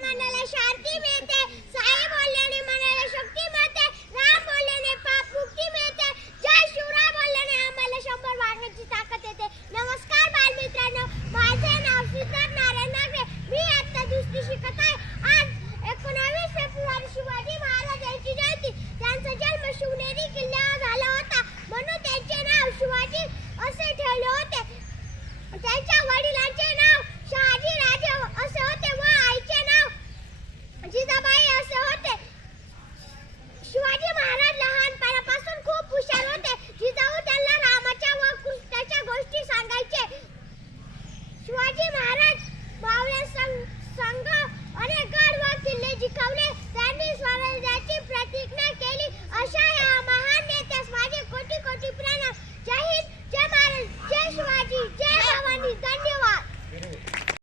साई नमस्कार बालमित्रांनो माझे नाव नारायण मी आता दुसरी शिकत आज एकोणावीस फेब्रुवारी शिवाजी महाराज जयंती त्यांचा जन्म शिवनेरी किल्ल्यावर झाला होता म्हणून त्यांचे नाव शिवाजी असे ठेवले होते त्यांच्या वडिलांचे 我进来了。